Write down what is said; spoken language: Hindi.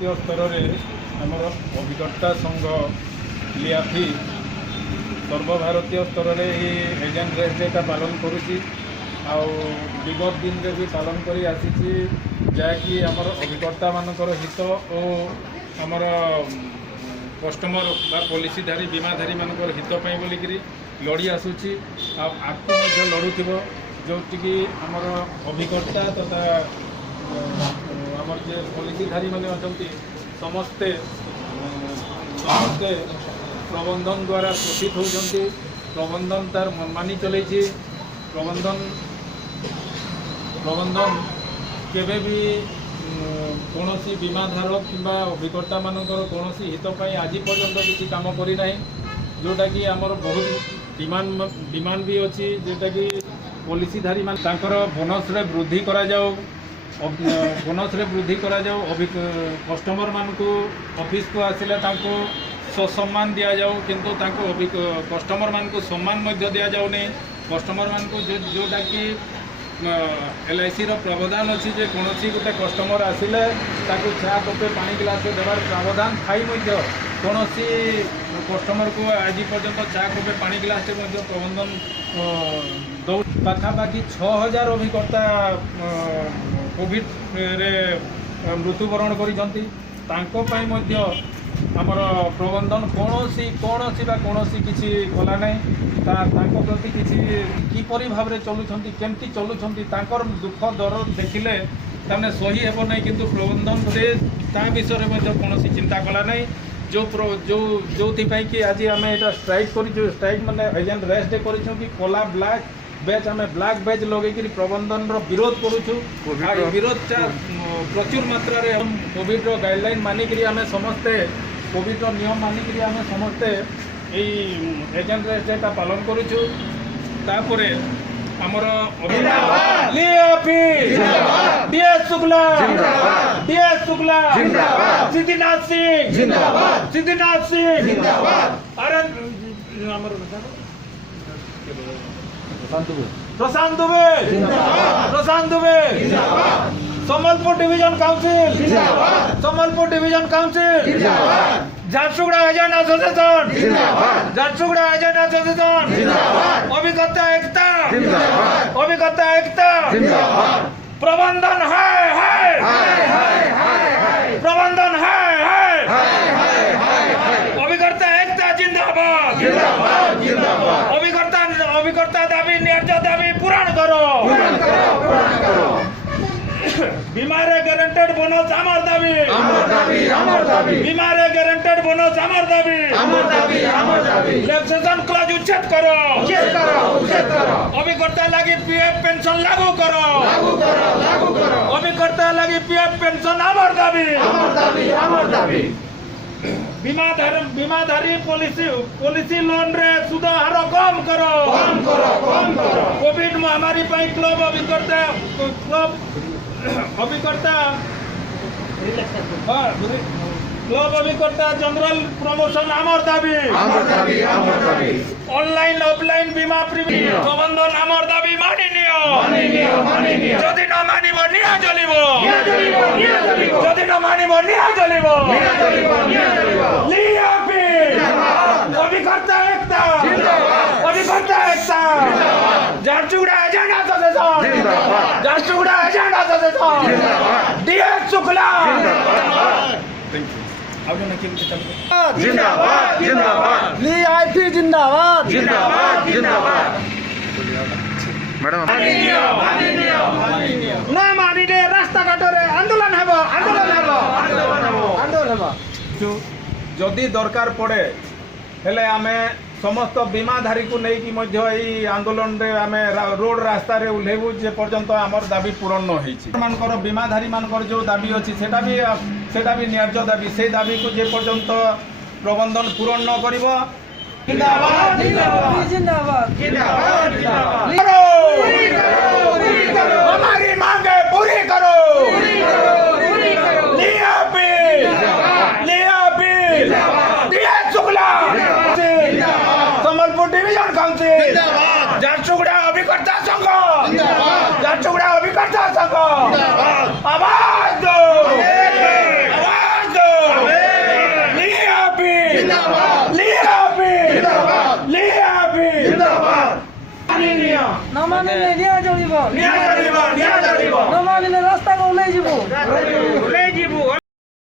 सर्वभारतीय स्तर में आमर अभिकर्ता संघ लियाफी सर्वभारतीय स्तर में एजेंट रेस डेटा पालन करुच्ची विगत दिन में भी पालन कर आसी जहाँकि आमर अभिकर्ता मानकर हित और आमर कस्टमर बा पॉलिसीधारी बीमाधारी मानकर हितपाई बोलिकी लड़ी आसूची आगू लड़ुव जोटिकी आमर अभिकर्ता तथा आमर जे पॉलिसीधारी मैंने अच्छा समस्ते समस्ते प्रबंधन द्वारा शोषित होती प्रबंधन तार मानी चल प्रबंधन केबे भी कौन बीमाधारक किंबा अभिकर्ता मानकर कौन हितपाई आज पर्यंत किसी काम करना जोटा कि आमर बहुत डिमांड भी अच्छी जोटा कि पॉलिसीधारी मान बोनस रे वृद्धि करा जाओ बोनस रे वृद्धि करा जाओ कस्टमर मान को ऑफिस को आसिले सम्मान दि जाओ किंतु कस्टमर मान को सम्मान दि जाऊ नहीं कस्टमर मान को जोटा कि LIC प्रावधान अच्छी जे कौन गोटे कस्टमर आसिले चा कपे पानी गिलास देवार प्रावधान थाई कौन कस्टमर को आज पर्यंत चा कपे पानी गिलास प्रबंधन दौ पाखापाखि 6000 अभिकर्ता कोविड रे मृत्युवरण करिसंती आमर प्रबंधन कौन किसी कला ना प्रति किसी किपरि भाव चलुंट केमती चलुंट दुख दर्द देखिले तमें सही हेब ना किंतु प्रबंधन से विषय में कौन चिंता कला ना जो कि आज आम यहाँ स्ट्राइक कर माने एजेंट रेस डे कर कला ब्लैक बैच आम ब्लैक बैच लगे प्रबंधन विरोध करुचु विरोध प्रचुर मात्रा रे कोविड गाइडलाइन मानिक आम समस्ते कोविड नियम मानिक आम समस्ते एजेंट रेस डे पालन करुचु तापर आमर सिद्धिनाथ सिंह अरे Prashant Dubey Sambalpur division council Jharsuguda agent association अभिकर्ता एकता प्रबंधन अभिकर्ता एकता जिंदाबाद अभिकर्ता दाबी न्याय्य दाबी पूरण करो बीमारे गारंटेड बोनस आमर दाबी बीमारे गारंटेड बोनस आमर दाबी रिलैक्सेशन क्लॉज उच्छेद करो अभिकर्ता लगी पीएफ पेंशन लागू करो अभिकर्ता लगी पीएफ पेंशन आमर दाबी बीमाधारी पॉलिसी लोन रे सुध हार कम करो कोविड महामारी क्लब अभिकर्ता जनरल प्रमोशन आमर दाबी ऑनलाइन ऑफलाइन बीमा प्रीमियम प्रबंधन आमर दाबी मानि नियो जदि न मानिबो निया चलिबो जदि न मानिबो निया चलिबो लियापी अभिकर्ता एकता Jharsuguda agent association DS Shukla जिंदाबाद लियापी जिंदाबाद मैडम ना मानी दे रास्ता घाटरे आंदोलन हेबो जदि दरकार पड़े हेले आमे समस्त बीमाधारी को लेकिन आंदोलन रे आमे रोड रास्ता रे उल्लेबू जे पर्यंत आमर दाबी पूरण न होईछि मानकर बीमाधारी मानकर जो दाबी अछि सेटा भी न्याय्य दाबी से दाबी को जे पर्यंत प्रबंधन पूरण न करिवो जिंदाबाद हमारी मांगे पूरी करो सम्बलपुर डिवीजन काउंसिल झारसुगुड़ा अभिकर्ता संघ आवाज दो ନ ମାନିଲେ ନିଆଁ ଜଳିବ ନ ମାନିଲେ ରାସ୍ତାକୁ ଓହ୍ଲେଇ ଯିବୁ